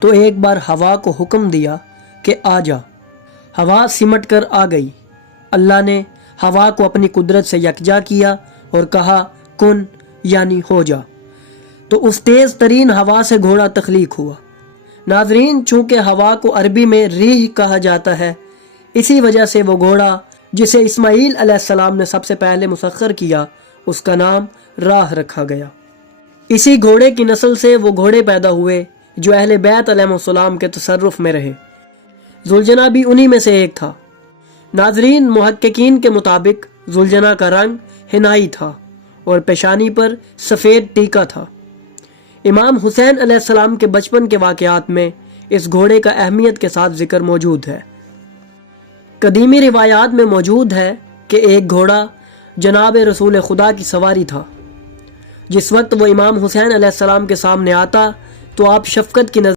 तो एक बार हवा को हुक्म दिया कि आ जा। हवा सिमट कर आ गई। अल्लाह ने हवा को अपनी कुदरत से यकजा किया और कहा कुन यानी हो जा। तो उस तेज़ तरीन हवा से घोड़ा तख्लीक हुआ। नाजरीन, चूँकि हवा को अरबी में रीह कहा जाता है, इसी वजह से वो घोड़ा जिसे इस्माईल अलैहिस्सलाम ने सबसे पहले मुसख्खर किया, उसका नाम राह रखा गया। इसी घोड़े की नस्ल से वो घोड़े पैदा हुए जो अहले बैत अलैहिस्सलाम के तसर्रुफ में रहे। जुलजना भी उन्हीं में से एक था। नाजरीन, मुहक्किकीन के मुताबिक जुलजना का रंग हिनाई था और पेशानी पर सफ़ेद टीका था। इमाम हुसैन अलैहिस्सलाम के बचपन के वाक़यात में इस घोड़े का अहमियत के साथ जिक्र मौजूद है। कदीमी रिवायात में मौजूद है कि एक घोड़ा जनाब रसूल खुदा की सवारी था। जिस वक्त वो इमाम हुसैन अलैहिस्सलाम के सामने आता तो आप शफ़क़त की नज़र